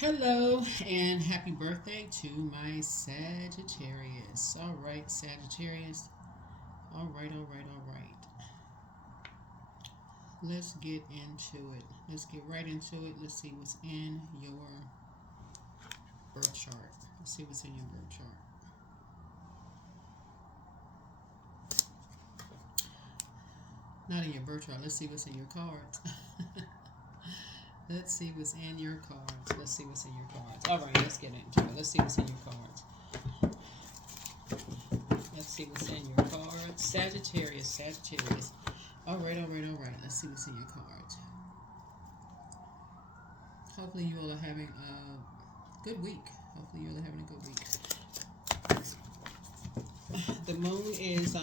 Hello and happy birthday to my Sagittarius. All right, Sagittarius. All right, all right, all right. Let's get into it. Let's get right into it. Let's see what's in your birth chart. Let's see what's in your birth chart. Not in your birth chart. Let's see what's in your cards. Let's see what's in your cards. Let's see what's in your cards. All right, let's get into it. Let's see what's in your cards. Let's see what's in your cards. Sagittarius, Sagittarius. All right, all right, all right. Let's see what's in your cards. Hopefully you all are having a good week. Hopefully you all are having a good week. The moon is,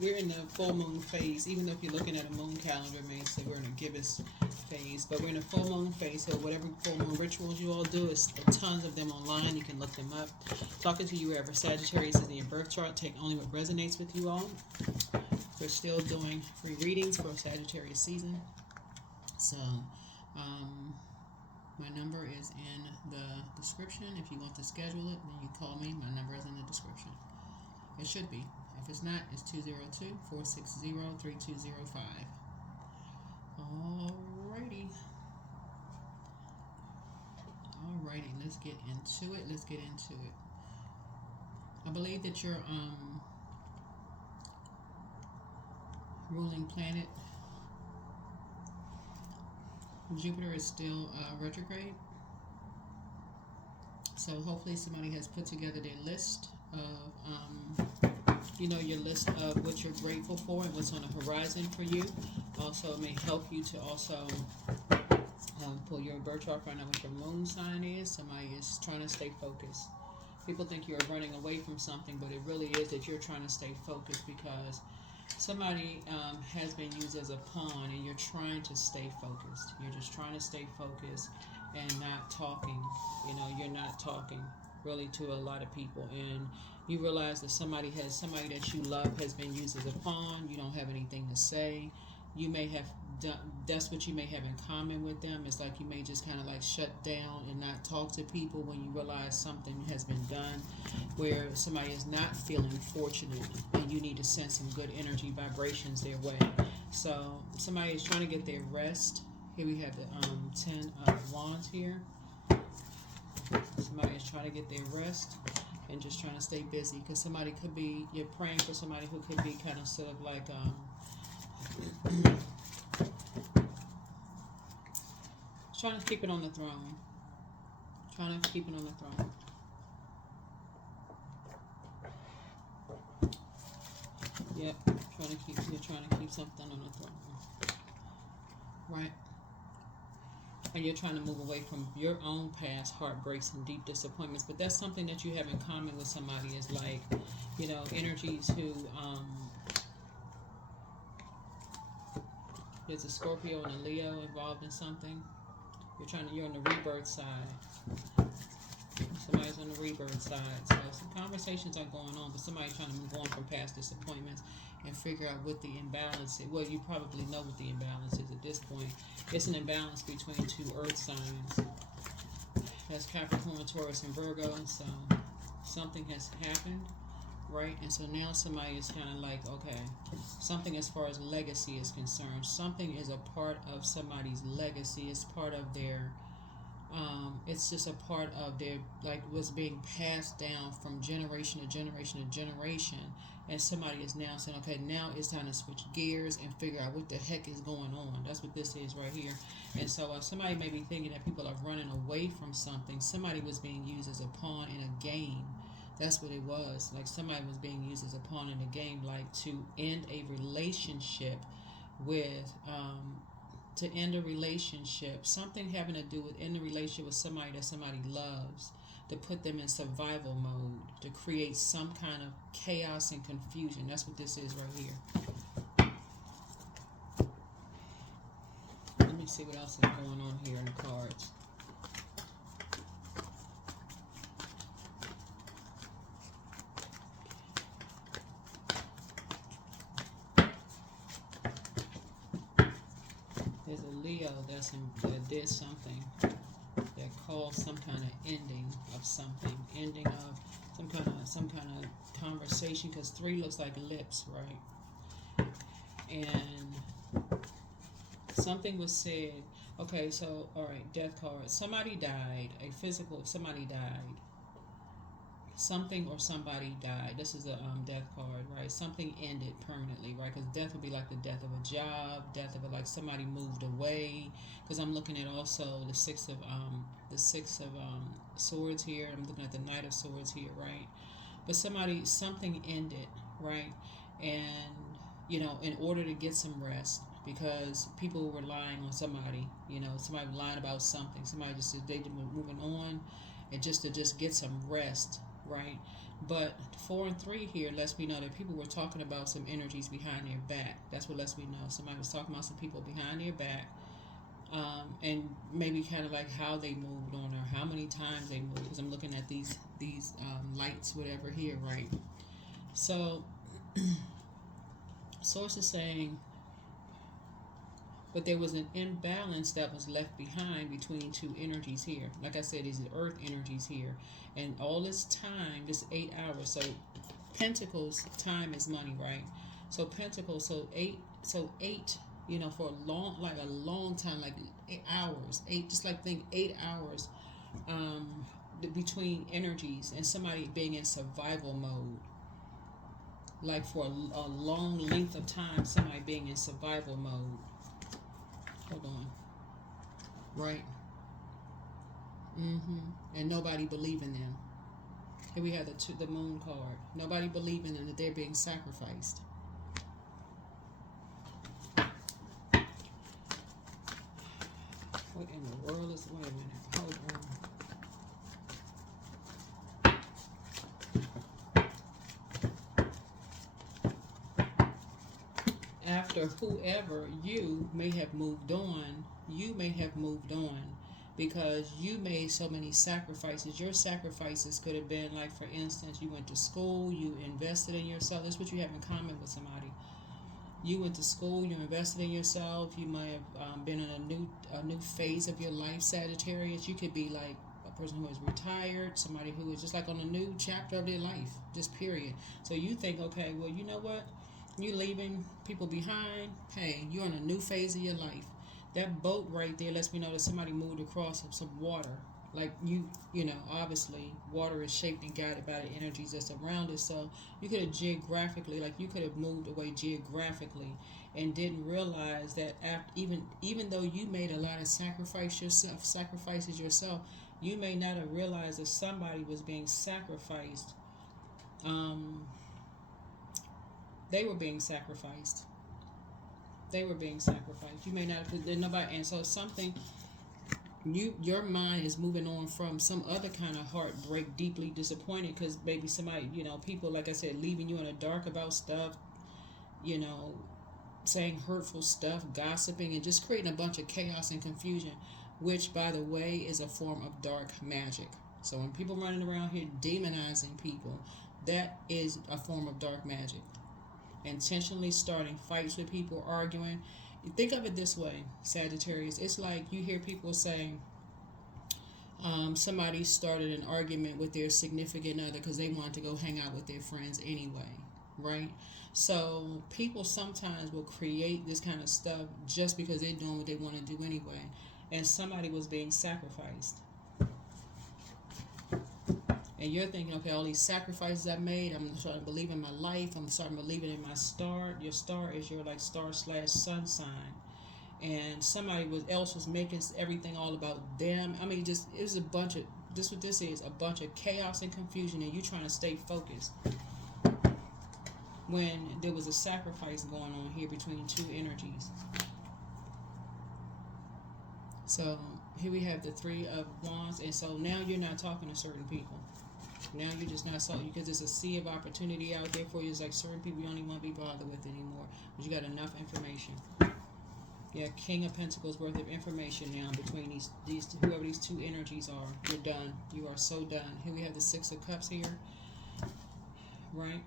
we're in the full moon phase. Even though if you're looking at a moon calendar, it may say we're in a gibbous phase. But we're in a full moon phase, so whatever full moon rituals you all do, is tons of them online. You can look them up. Talking to you wherever Sagittarius is in your birth chart. Take only what resonates with you all. We're still doing free readings for Sagittarius season. So, my number is in the description. If you want to schedule it, then you call me. My number is in the description. It should be. If it's not, it's 202-460-3205. Alrighty. Alrighty, let's get into it. Let's get into it. I believe that your ruling planet, Jupiter, is still retrograde. So hopefully somebody has put together their list of, your list of what you're grateful for and what's on the horizon for you. Also, it may help you to also pull your birth chart, find out what your moon sign is. Somebody is trying to stay focused. People think you're running away from something, but it really is that you're trying to stay focused because somebody has been used as a pawn and you're trying to stay focused. You're just trying to stay focused and not talking. You're not talking really to a lot of people, and you realize that somebody that you love has been used as a pawn. You don't have anything to say. You may have done, that's what you may have in common with them. It's like you may just kind of like shut down and not talk to people when you realize something has been done where somebody is not feeling fortunate and you need to send some good energy vibrations their way. So somebody is trying to get their rest. Here we have the 10 of Wands here. Somebody is trying to get their rest and just trying to stay busy, because somebody could be, you're praying for somebody who could be kind of sort of like trying to keep it on the throne. Trying to keep it on the throne. Yep, you're trying to keep something on the throne. Right? And you're trying to move away from your own past heartbreaks and deep disappointments. But that's something that you have in common with somebody, is like, energies who, there's a Scorpio and a Leo involved in something. You're on the rebirth side. Somebody's on the rebirth side. So some conversations are going on, but somebody's trying to move on from past disappointments and figure out what the imbalance is. Well, you probably know what the imbalance is at this point. It's an imbalance between two earth signs. That's Capricorn, Taurus, and Virgo. So something has happened, right? And so now somebody is kind of like, okay, something as far as legacy is concerned. Something is a part of somebody's legacy. It's part of their it's just a part of their, like, what's being passed down from generation to generation to generation, and somebody is now saying, okay, now it's time to switch gears and figure out what the heck is going on. That's what this is right here. And so somebody may be thinking that people are running away from something. Somebody was being used as a pawn in a game. That's what it was. Like, somebody was being used as a pawn in a game, like to end a relationship with to end a relationship, something having to do with end a relationship with somebody that somebody loves, to put them in survival mode, to create some kind of chaos and confusion. That's what this is right here. Let me see what else is going on here in the cards. There's a Leo that did something that caused involves some kind of ending of something, ending of some kind of conversation, because 3 looks like lips, right? And something was said. Okay, so all right, death card. Somebody died. Somebody died. Something or somebody died. This is a death card, right? Something ended permanently, right? Because death would be like the death of a job, death of like somebody moved away. Because I'm looking at also the six of swords here. I'm looking at the Knight of Swords here, right? But something ended, right? And in order to get some rest, because people were lying on somebody, somebody lying about something. Somebody just said they were moving on, and just to get some rest. Right, but 4 and 3 here lets me know that people were talking about some energies behind their back. That's what lets me know. Somebody was talking about some people behind their back, and maybe kind of like how they moved on or how many times they moved. Because I'm looking at these lights, whatever here, right? So, source is saying, but there was an imbalance that was left behind between 2 energies here. Like I said, these are earth energies here. And all this time, this 8 hours. So Pentacles, time is money, right? So Pentacles, so eight, for a long time, like 8 hours. Just like think 8 hours between energies and somebody being in survival mode. Like for a long length of time, somebody being in survival mode. Hold on. Right. And nobody believing them. Here we have the moon card. Nobody believing them, that they're being sacrificed. What in the world is... Wait a minute. Hold on. After whoever, you may have moved on. Because you made so many sacrifices. Your sacrifices could have been like, for instance, you went to school, you invested in yourself. That's what you have in common with somebody. You went to school, you invested in yourself. You might have been in a new phase of your life, Sagittarius. You could be like a person who is retired, somebody who is just like on a new chapter of their life, just period. So you think, okay, well, you know what? You leaving people behind. Hey, you're in a new phase of your life. That boat right there lets me know that somebody moved across some water. Like obviously water is shaped and guided by the energies that's around it. So you could have you could have moved away geographically and didn't realize that even though you made a lot of sacrifices yourself, you may not have realized that somebody was being sacrificed. They were being sacrificed. You may not have, nobody, and so something, your mind is moving on from some other kind of heartbreak, deeply disappointed, because maybe somebody, people, like I said, leaving you in the dark about stuff, saying hurtful stuff, gossiping, and just creating a bunch of chaos and confusion, which, by the way, is a form of dark magic. So when people running around here demonizing people, that is a form of dark magic. Intentionally starting fights with people, arguing. Think of it this way, Sagittarius. It's like you hear people say somebody started an argument with their significant other because they wanted to go hang out with their friends anyway, right? So people sometimes will create this kind of stuff just because they're doing what they want to do anyway, and somebody was being sacrificed. And you're thinking, okay, all these sacrifices I made, I'm starting to believe in my life. I'm starting believing in my star. Your star is your like star/sun sign. And somebody else was making everything all about them. I mean, it was a bunch of, what this is, a bunch of chaos and confusion, and you trying to stay focused. When there was a sacrifice going on here between 2 energies. So here we have the 3 of Wands, and so now you're not talking to certain people. Now you're just not salty because there's a sea of opportunity out there for you. It's like certain people you don't even want to be bothered with anymore. But you got enough information. Yeah, King of Pentacles worth of information now between these whoever these 2 energies are. You're done. You are so done. Here we have the 6 of Cups here. Right?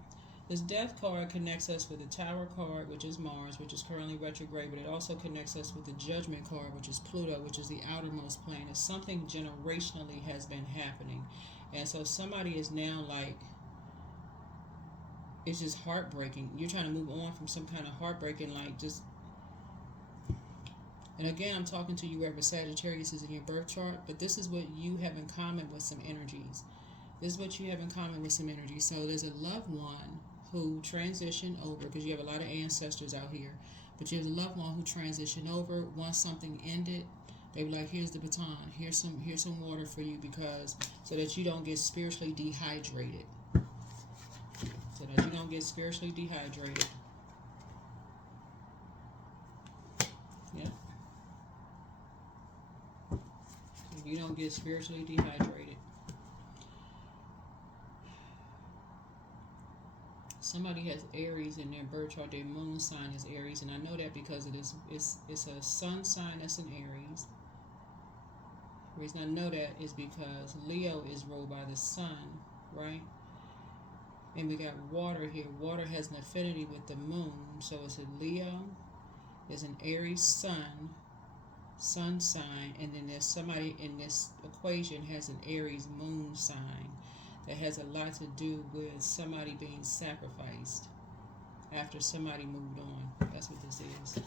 This death card connects us with the Tower card, which is Mars, which is currently retrograde, but it also connects us with the Judgment card, which is Pluto, which is the outermost plane. It's something generationally has been happening. And so somebody is now like, it's just heartbreaking. You're trying to move on from some kind of heartbreaking, like just. And again, I'm talking to you wherever Sagittarius is in your birth chart, but this is what you have in common with some energies. This is what you have in common with some energies. So there's a loved one who transitioned over, because you have a lot of ancestors out here, but you have a loved one who transitioned over. Once something ended, they were like, here's the baton, here's some water for you, because so that you don't get spiritually dehydrated. So that you don't get spiritually dehydrated. Yeah. So you don't get spiritually dehydrated. Somebody has Aries in their birth chart. Their moon sign is Aries, and I know that because it is it's a sun sign that's in Aries. The reason I know that is because Leo is ruled by the sun, right? And we got water here. Water has an affinity with the moon, so it's a Leo, there's an Aries sun sign, and then there's somebody in this equation has an Aries moon sign. That has a lot to do with somebody being sacrificed after somebody moved on. That's what this is.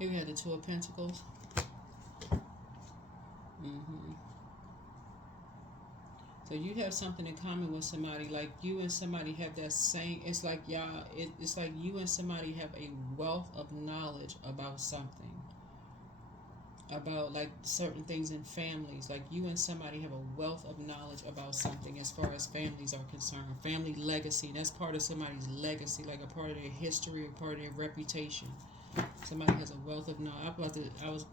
Here we have the Two of Pentacles. So you have something in common with somebody. Like you and somebody have that same. It's like y'all. It's like you and somebody have a wealth of knowledge about something. About like certain things in families. Like you and somebody have a wealth of knowledge about something as far as families are concerned. Family legacy. That's part of somebody's legacy, like a part of their history, a part of their reputation. Somebody has a wealth of knowledge.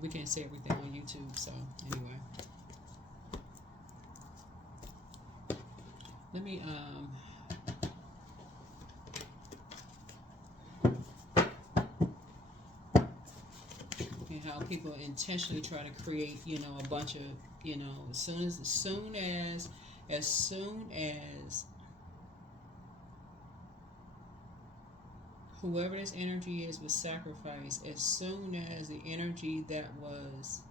We can't say everything on YouTube, so anyway. Let me how people intentionally try to create, a bunch of, as soon as whoever this energy is was sacrificed, as soon as the energy that was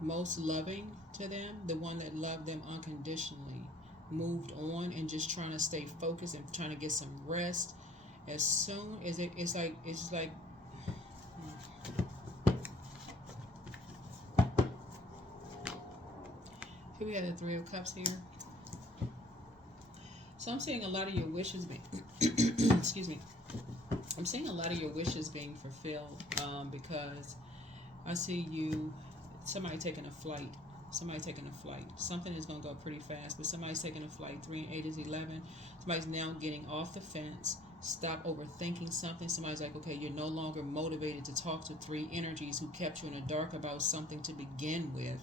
most loving to them, the one that loved them unconditionally, moved on and just trying to stay focused and trying to get some rest. As soon as it's like here we have the Three of Cups here. So I'm seeing a lot of your wishes being excuse me. I'm seeing a lot of your wishes being fulfilled, because I see somebody taking a flight. Something is going to go pretty fast, but somebody's taking a flight. 3 and 8 is 11. Somebody's now getting off the fence. Stop overthinking something. Somebody's like, okay, you're no longer motivated to talk to three energies who kept you in the dark about something to begin with.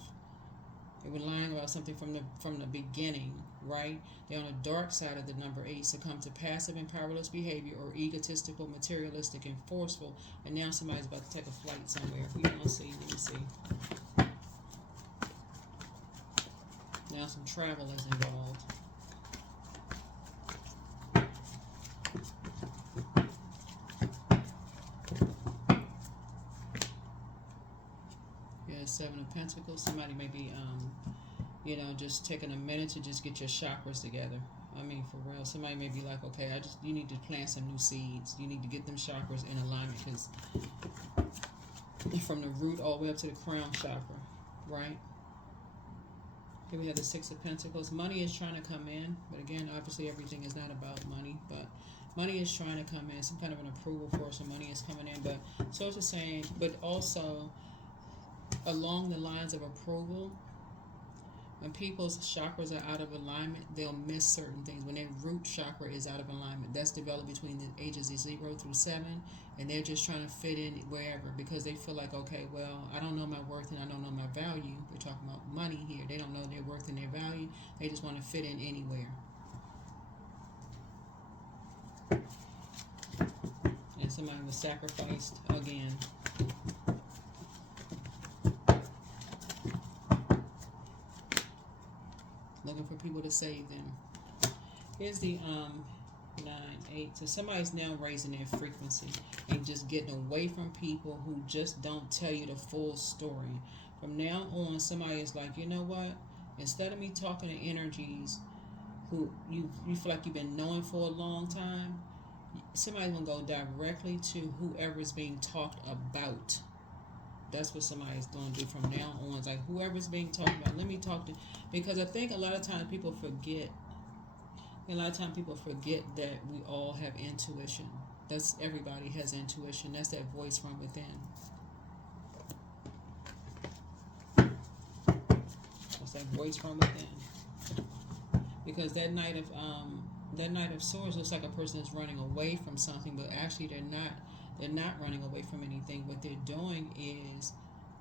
They were lying about something from the beginning, right? They're on the dark side of the number 8, succumb to passive and powerless behavior, or egotistical, materialistic, and forceful. And now somebody's about to take a flight somewhere. We don't see. Let me see. Now some travel is involved. Yeah, 7 of Pentacles. Somebody may be, just taking a minute to just get your chakras together. I mean, for real. Somebody may be like, okay, you need to plant some new seeds. You need to get them chakras in alignment, because from the root all the way up to the crown chakra, right? Here we have the 6 of Pentacles. Money is trying to come in, but again, obviously everything is not about money, but money is trying to come in. Some kind of an approval for some money is coming in, but so it's the same, but also along the lines of approval, when people's chakras are out of alignment, they'll miss certain things. When their root chakra is out of alignment, that's developed between the ages of 0 through 7, and they're just trying to fit in wherever, because they feel like, okay, well, I don't know my worth and I don't know my value. We're talking about money here. They don't know their worth and their value. They just want to fit in anywhere. And somebody was sacrificed again. people to save them. Here's the 9, 8. So somebody's now raising their frequency and just getting away from people who just don't tell you the full story. From now on, somebody is like, you know what? Instead of me talking to energies who you feel like you've been knowing for a long time, somebody's going to go directly to whoever's being talked about. That's what somebody's going to do from now on. It's like, whoever's being talked about, let me talk to. Because I think a lot of times people forget. That we all have intuition. Everybody has intuition. That's that voice from within. That's that voice from within. Because that Knight of Swords looks like a person is running away from something, but actually they're not. They're not running away from anything. What they're doing is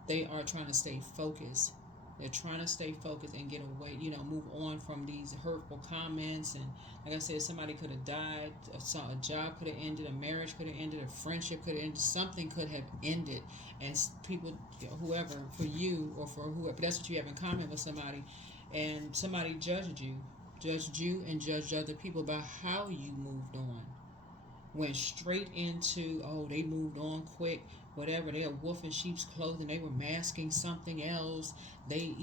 they are trying to stay focused. They're trying to stay focused and get away, move on from these hurtful comments. And like I said, somebody could have died, a job could have ended, a marriage could have ended, a friendship could have ended, something could have ended. And people, whoever, for you or for whoever, that's what you have in common with somebody. And somebody judged you and judged other people by how you moved on. Went straight into, oh, they moved on quick, whatever, they're a wolf in sheep's clothing, they were masking something else, they,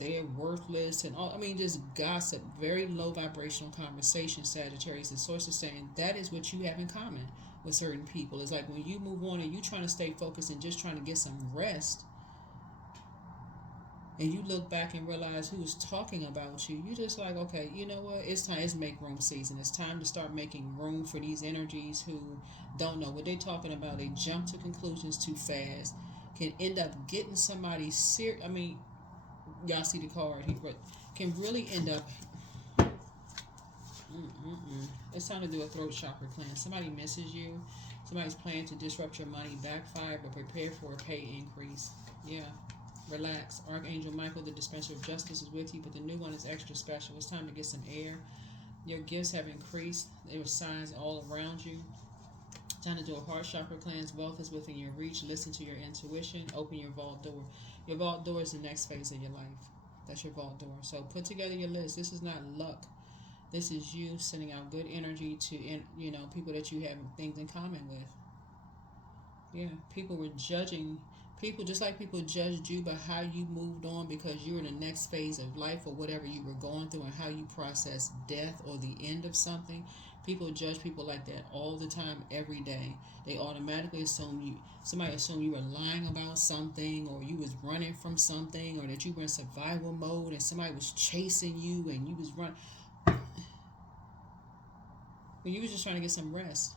they're worthless, and all, just gossip, very low vibrational conversation, Sagittarius. And Source is saying that is what you have in common with certain people. It's like when you move on and you trying to stay focused and just trying to get some rest, and you look back and realize who's talking about you, you're just like, okay, you know what? It's time. It's make room season. It's time to start making room for these energies who don't know what they're talking about. They jump to conclusions too fast. Can end up getting somebody serious. Y'all see the card. Can really end up. It's time to do a throat chakra cleanse. Somebody misses you. Somebody's planning to disrupt your money, backfire, but prepare for a pay increase. Yeah. Relax. Archangel Michael, the dispenser of justice, is with you, but the new one is extra special. It's time to get some air. Your gifts have increased. There are signs all around you. Time to do a heart chakra cleanse. Wealth is within your reach. Listen to your intuition. Open your vault door. Your vault door is the next phase of your life. That's your vault door. So put together your list. This is not luck. This is you sending out good energy to people that you have things in common with. Yeah, people were judging. People, just like people judged you by how you moved on because you're in the next phase of life or whatever you were going through and how you process death or the end of something. People judge people like that all the time, every day. They automatically somebody assumed you were lying about something, or you was running from something, or that you were in survival mode and somebody was chasing you and you was running. When you was just trying to get some rest.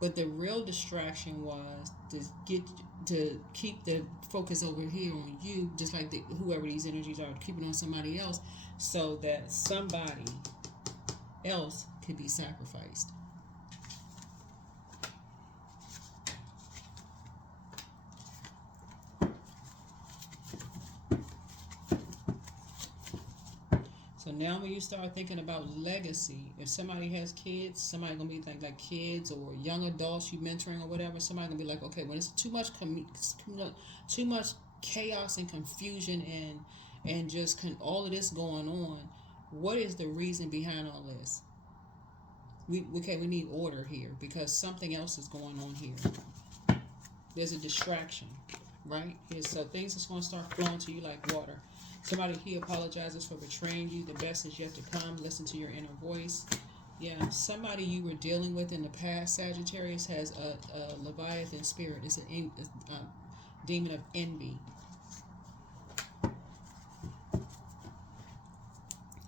But the real distraction was to keep the focus over here on you, just like whoever these energies are, keep it on somebody else, so that somebody else could be sacrificed. So now when you start thinking about legacy, if somebody has kids, somebody going to be like kids or young adults you mentoring or whatever, somebody going to be like, okay, when it's too much chaos and confusion and just all of this going on, what is the reason behind all this? We need order here because something else is going on here. There's a distraction, right? So things is going to start flowing to you like water. Somebody he apologizes for betraying you. The best is yet to come. Listen to your inner voice. Yeah, somebody you were dealing with in the past, Sagittarius, has a Leviathan spirit. It's a demon of envy.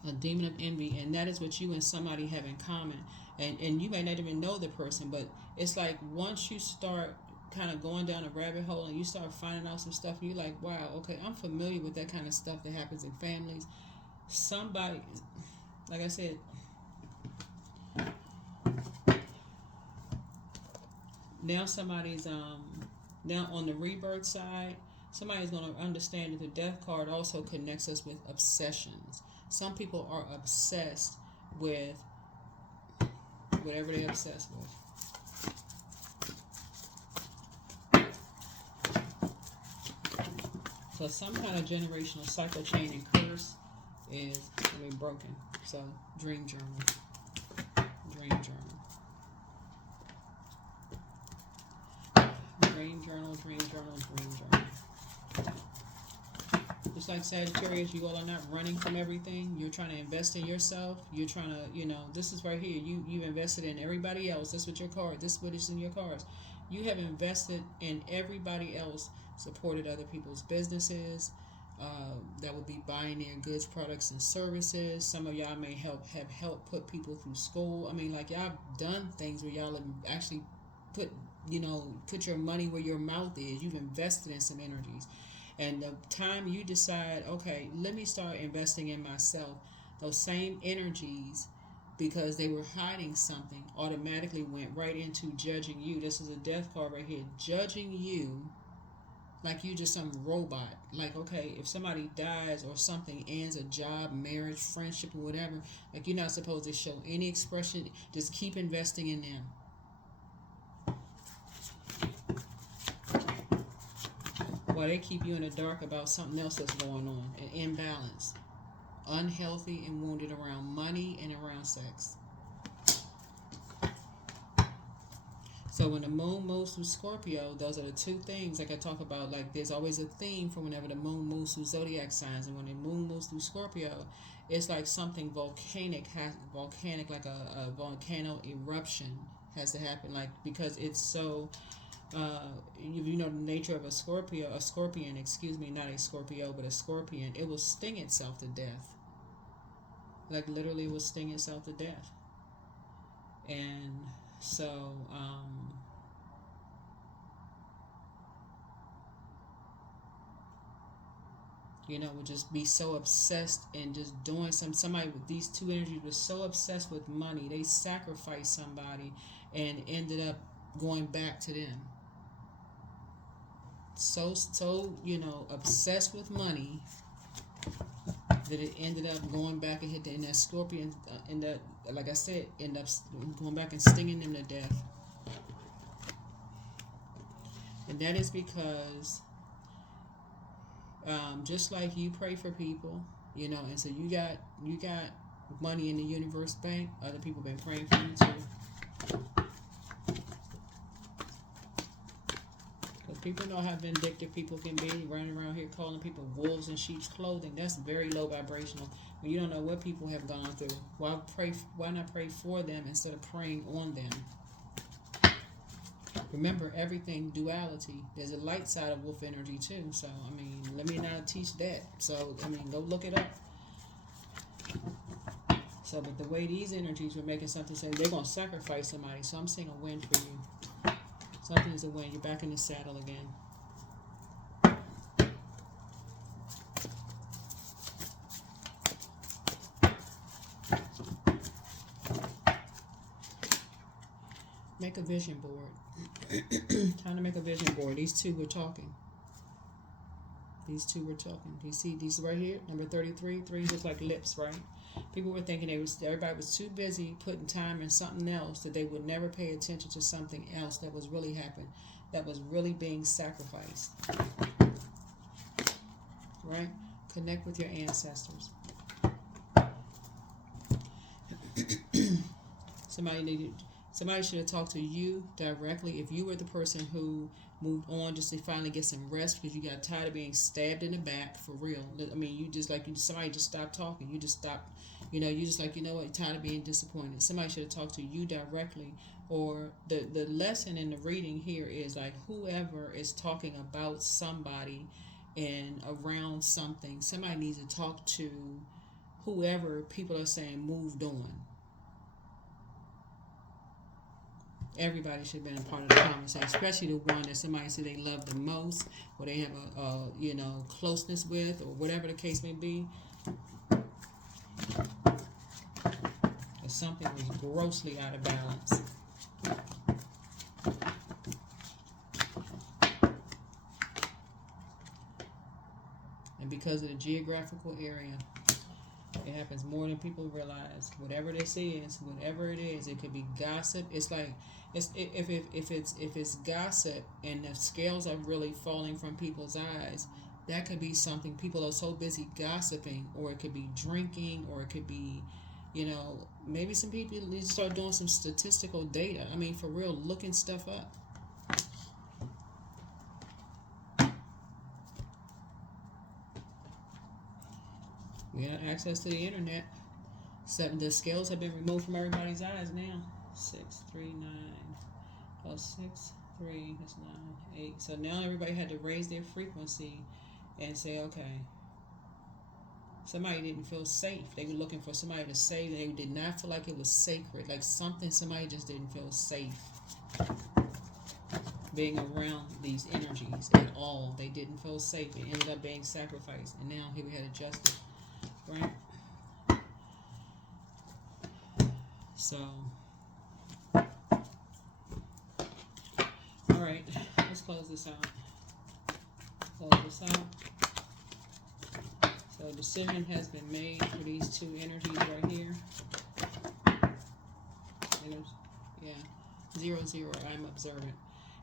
A demon of envy, and that is what you and somebody have in common. And you may not even know the person, but it's like once you start kind of going down a rabbit hole and you start finding out some stuff and you're like, wow, okay, I'm familiar with that kind of stuff that happens in families. Somebody, like I said, now somebody's now on the rebirth side, somebody's going to understand that the death card also connects us with obsessions. Some people are obsessed with whatever they're obsessed with. So some kind of generational cycle chain and curse is going to be broken. So dream journal. Dream journal. Dream journal, dream journal, dream journal. Just like Sagittarius, you all are not running from everything. You're trying to invest in yourself. You're trying to, this is right here. You've invested in everybody else. That's what your card. This is what is in your cards. You have invested in everybody else, supported other people's businesses. That would be buying their goods, products, and services. Some of y'all may have helped put people through school. I mean, like y'all have done things where y'all have actually put your money where your mouth is. You've invested in some energies. And the time you decide, okay, let me start investing in myself, those same energies, because they were hiding something, automatically went right into judging you. This is a death card right here. Judging you like you just some robot. Like, okay, if somebody dies or something ends, a job, marriage, friendship, or whatever, like you're not supposed to show any expression. Just keep investing in them. Well, they keep you in the dark about something else that's going on, an imbalance, unhealthy and wounded around money and around sex. So when the moon moves through Scorpio, those are the two things like I talk about. Like there's always a theme for whenever the moon moves through zodiac signs, and when the moon moves through Scorpio, it's like something volcanic, like a volcano eruption has to happen, like because it's so. You know the nature of a scorpion, not a Scorpio, but a scorpion. It will sting itself to death. Like literally, it will sting itself to death. And so, would just be so obsessed and just doing somebody with these two energies was so obsessed with money, they sacrificed somebody and ended up going back to them. So obsessed with money that it ended up going back and in that scorpion, like I said, end up going back and stinging them to death. And that is because just like you pray for people, and so you got money in the universe bank, other people been praying for you too. People know how vindictive people can be, running around here calling people wolves in sheep's clothing. That's very low vibrational. When you don't know what people have gone through, why not pray for them instead of praying on them? Remember, everything duality. There's a light side of wolf energy too. So let me not teach that. So go look it up. So, but the way these energies were making something say they're gonna sacrifice somebody. So I'm seeing a win for you. Something's a win. You're back in the saddle again. Make a vision board. Time to make a vision board. These two were talking. You see these right here? Number 33. 3 looks like lips, right? People were thinking everybody was too busy putting time in something else that they would never pay attention to something else that was really happening, that was really being sacrificed. Right? Connect with your ancestors. Somebody should have talked to you directly if you were the person who moved on just to finally get some rest because you got tired of being stabbed in the back for real. Somebody just stopped talking. You just stopped, you just like, you're tired of being disappointed. Somebody should have talked to you directly. Or the lesson in the reading here is like whoever is talking about somebody and around something, somebody needs to talk to whoever people are saying moved on. Everybody should have been a part of the conversation, especially the one that somebody said they love the most, or they have a closeness with, or whatever the case may be. Or something was grossly out of balance. And because of the geographical area, it happens more than people realize. Whatever this is, whatever it is, it could be gossip. It's like if it's gossip and the scales are really falling from people's eyes, That could be something. People are so busy gossiping, or it could be drinking, or it could be, maybe some people need to start doing some statistical data. I mean, for real, looking stuff up. We have access to the internet. The scales have been removed from everybody's eyes now. 6, 3, 9, plus 6, 3, that's 9, 8. So now everybody had to raise their frequency and say, okay, somebody didn't feel safe. They were looking for somebody to save. They did not feel like it was sacred. Like somebody just didn't feel safe being around these energies at all. They didn't feel safe. It ended up being sacrificed. And now here we had adjusted. Right? So, alright, let's close this out. So a decision has been made for these two energies right here. Yeah, 0, 0, I'm observant.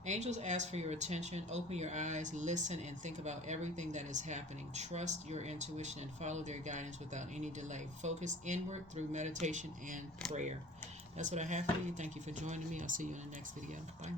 Angels ask for your attention. Open your eyes, listen, and think about everything that is happening. Trust your intuition and follow their guidance without any delay. Focus inward through meditation and prayer. That's what I have for you. Thank you for joining me. I'll see you in the next video. Bye.